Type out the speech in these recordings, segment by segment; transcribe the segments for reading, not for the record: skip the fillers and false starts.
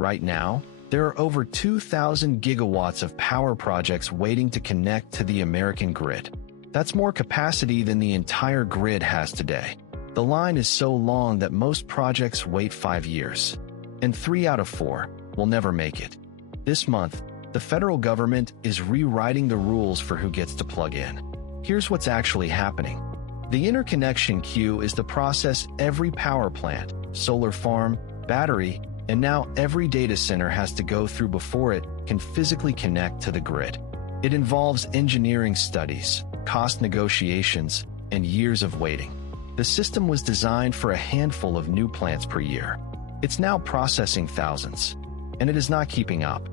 Right now, there are over 2,000 gigawatts of power projects waiting to connect to the American grid. That's more capacity than the entire grid has today. The line is so long that most projects wait 5 years, and 3 out of 4 will never make it. This month, the federal government is rewriting the rules for who gets to plug in. Here's what's actually happening. The interconnection queue is the process every power plant, solar farm, battery, and now every data center has to go through before it can physically connect to the grid. It involves engineering studies, cost negotiations, and years of waiting. The system was designed for a handful of new plants per year. It's now processing thousands, and it is not keeping up.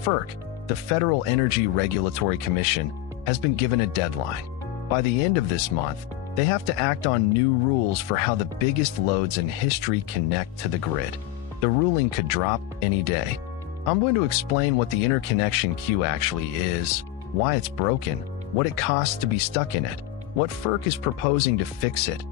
FERC, the Federal Energy Regulatory Commission, has been given a deadline. By the end of this month, they have to act on new rules for how the biggest loads in history connect to the grid. The ruling could drop any day. I'm going to explain what the interconnection queue actually is, why it's broken, what it costs to be stuck in it, what FERC is proposing to fix it,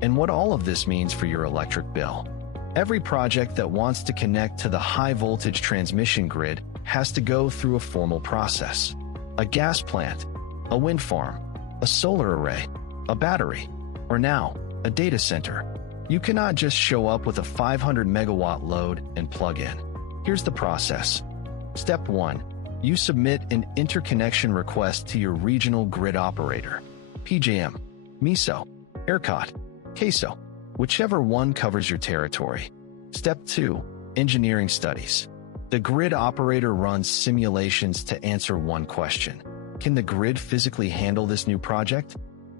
and what all of this means for your electric bill. Every project that wants to connect to the high-voltage transmission grid has to go through a formal process. A gas plant, a wind farm, a solar array, a battery, or now, a data center. You cannot just show up with a 500 megawatt load and plug in. Here's the process. Step 1. You submit an interconnection request to your regional grid operator. PJM, MISO, ERCOT, CAISO, whichever one covers your territory. Step 2. Engineering studies. The grid operator runs simulations to answer one question. Can the grid physically handle this new project?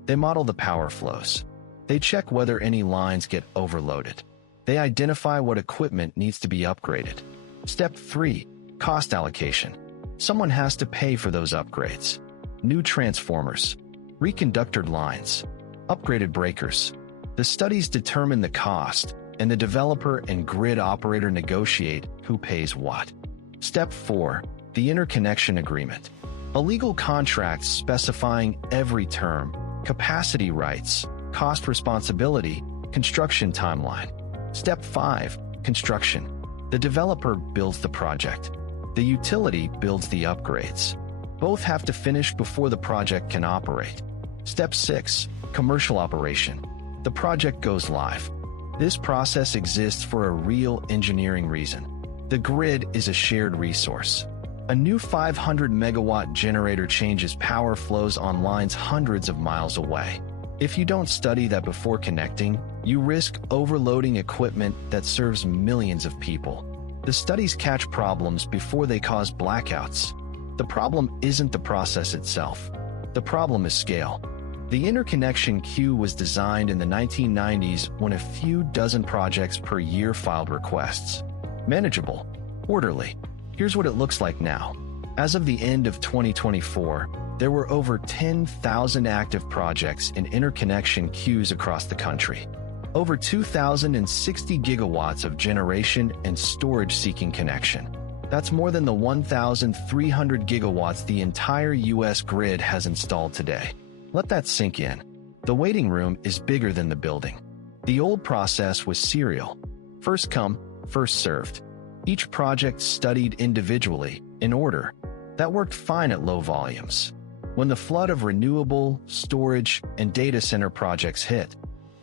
They model the power flows. They check whether any lines get overloaded. They identify what equipment needs to be upgraded. Step 3. Cost allocation. Someone has to pay for those upgrades. New transformers, reconductored lines, upgraded breakers. The studies determine the cost, and the developer and grid operator negotiate who pays what. Step 4. The interconnection agreement. A legal contract specifying every term, capacity rights, cost responsibility, construction timeline. Step 5. Construction. The developer builds the project. The utility builds the upgrades. Both have to finish before the project can operate. Step 6. Commercial operation. The project goes live. This process exists for a real engineering reason. The grid is a shared resource. A new 500 megawatt generator changes power flows on lines hundreds of miles away. If you don't study that before connecting, you risk overloading equipment that serves millions of people. The studies catch problems before they cause blackouts. The problem isn't the process itself. The problem is scale. The interconnection queue was designed in the 1990s when a few dozen projects per year filed requests. Manageable, orderly. Here's what it looks like now. As of the end of 2024, there were over 10,000 active projects in interconnection queues across the country. Over 2,060 gigawatts of generation and storage seeking connection. That's more than the 1,300 gigawatts the entire U.S. grid has installed today. Let that sink in. The waiting room is bigger than the building. The old process was serial. First come, first served. Each project studied individually, in order. That worked fine at low volumes. When the flood of renewable, storage, and data center projects hit,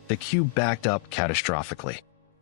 the queue backed up catastrophically.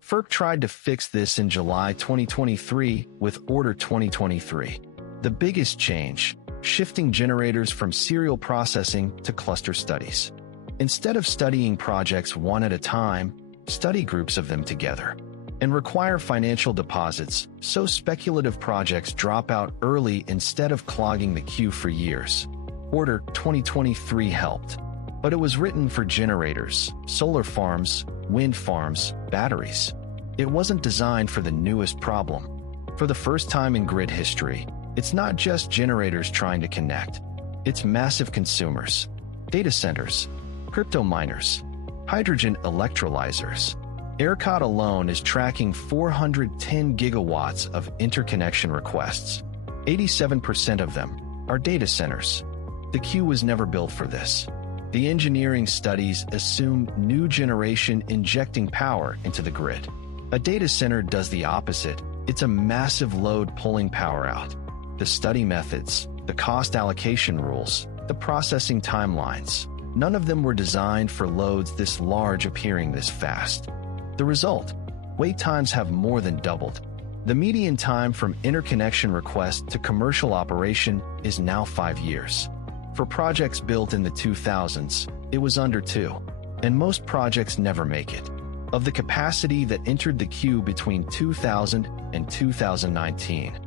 FERC tried to fix this in July 2023 with Order 2023. The biggest change, shifting generators from serial processing to cluster studies. Instead of studying projects one at a time, study groups of them together. And require financial deposits so speculative projects drop out early instead of clogging the queue for years. Order 2023 helped. But it was written for generators, solar farms, wind farms, batteries. It wasn't designed for the newest problem. For the first time in grid history, it's not just generators trying to connect. It's massive consumers, data centers, crypto miners, hydrogen electrolyzers. ERCOT alone is tracking 410 gigawatts of interconnection requests. 87% of them are data centers. The queue was never built for this. The engineering studies assume new generation injecting power into the grid. A data center does the opposite. It's a massive load pulling power out. The study methods, the cost allocation rules, the processing timelines, none of them were designed for loads this large appearing this fast. The result? Wait times have more than doubled. The median time from interconnection request to commercial operation is now 5 years. For projects built in the 2000s, it was under 2, and most projects never make it. Of the capacity that entered the queue between 2000 and 2019,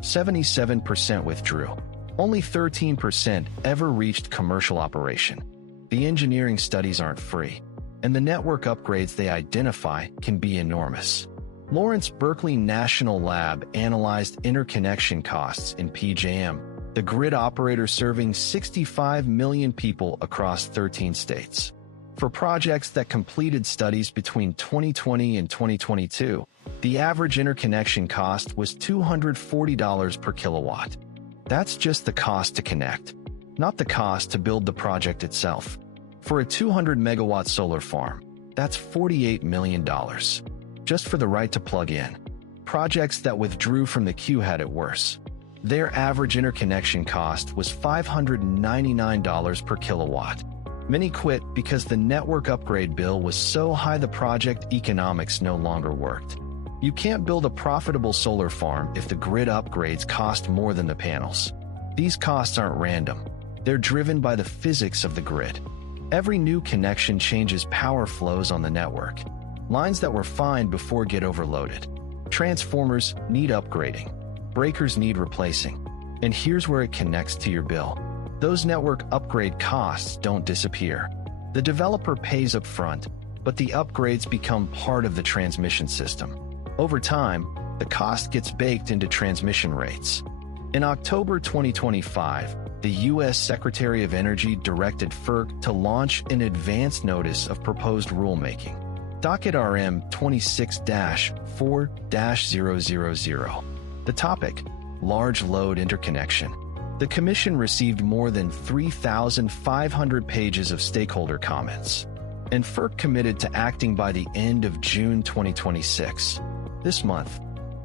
77% withdrew. Only 13% ever reached commercial operation. The engineering studies aren't free, and the network upgrades they identify can be enormous. Lawrence Berkeley National Lab analyzed interconnection costs in PJM, the grid operator serving 65 million people across 13 states. For projects that completed studies between 2020 and 2022, the average interconnection cost was $240 per kilowatt. That's just the cost to connect, not the cost to build the project itself. For a 200-megawatt solar farm, that's $48 million, just for the right to plug in. Projects that withdrew from the queue had it worse. Their average interconnection cost was $599 per kilowatt. Many quit because the network upgrade bill was so high the project economics no longer worked. You can't build a profitable solar farm if the grid upgrades cost more than the panels. These costs aren't random. They're driven by the physics of the grid. Every new connection changes power flows on the network. Lines that were fine before get overloaded. Transformers need upgrading. Breakers need replacing. And here's where it connects to your bill. Those network upgrade costs don't disappear. The developer pays up front, but the upgrades become part of the transmission system. Over time, the cost gets baked into transmission rates. In October 2025, the U.S. Secretary of Energy directed FERC to launch an advance notice of proposed rulemaking. Docket RM 26-4-000. The topic: large load interconnection. The Commission received more than 3,500 pages of stakeholder comments, and FERC committed to acting by the end of June 2026. This month,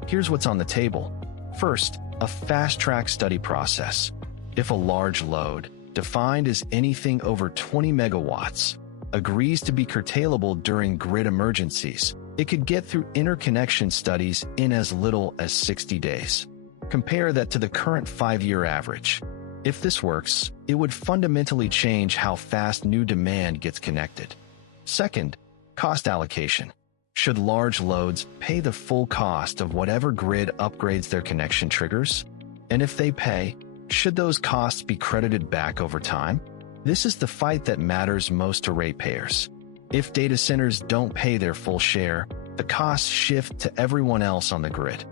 here's what's on the table. First, a fast-track study process. If a large load, defined as anything over 20 megawatts, agrees to be curtailable during grid emergencies, it could get through interconnection studies in as little as 60 days. Compare that to the current 5-year average. If this works, it would fundamentally change how fast new demand gets connected. Second, cost allocation. Should large loads pay the full cost of whatever grid upgrades their connection triggers? And if they pay, should those costs be credited back over time? This is the fight that matters most to ratepayers. If data centers don't pay their full share, the costs shift to everyone else on the grid.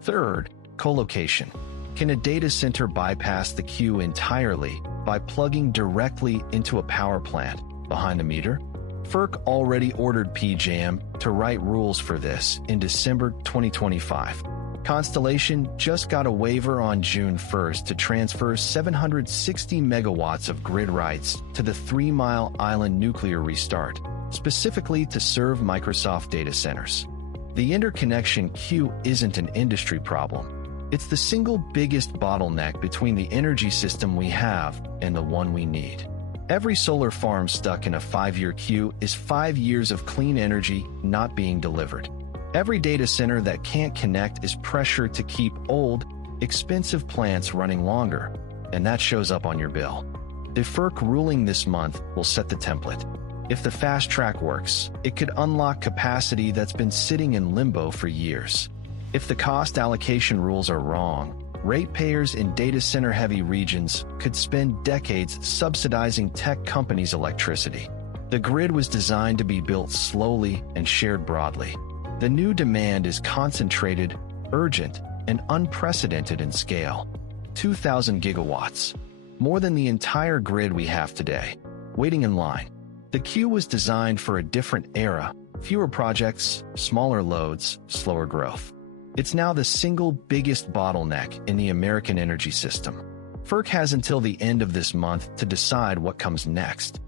Third, co-location. Can a data center bypass the queue entirely by plugging directly into a power plant behind the meter? FERC already ordered PJM to write rules for this in December 2025. Constellation just got a waiver on June 1st to transfer 760 megawatts of grid rights to the 3 Mile Island nuclear restart, specifically to serve Microsoft data centers. The interconnection queue isn't an industry problem. It's the single biggest bottleneck between the energy system we have and the one we need. Every solar farm stuck in a 5-year queue is 5 years of clean energy not being delivered. Every data center that can't connect is pressured to keep old, expensive plants running longer, and that shows up on your bill. The FERC ruling this month will set the template. If the fast track works, it could unlock capacity that's been sitting in limbo for years. If the cost allocation rules are wrong, ratepayers in data center-heavy regions could spend decades subsidizing tech companies' electricity. The grid was designed to be built slowly and shared broadly. The new demand is concentrated, urgent, and unprecedented in scale. 2,000 gigawatts, more than the entire grid we have today, waiting in line. The queue was designed for a different era: fewer projects, smaller loads, slower growth. It's now the single biggest bottleneck in the American energy system. FERC has until the end of this month to decide what comes next.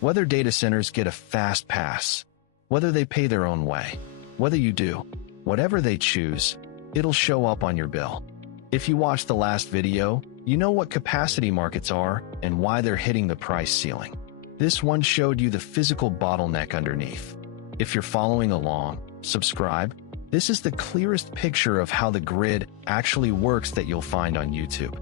Whether data centers get a fast pass, whether they pay their own way, whether you do, whatever they choose, it'll show up on your bill. If you watched the last video, you know what capacity markets are and why they're hitting the price ceiling. This one showed you the physical bottleneck underneath. If you're following along, subscribe. This is the clearest picture of how the grid actually works that you'll find on YouTube.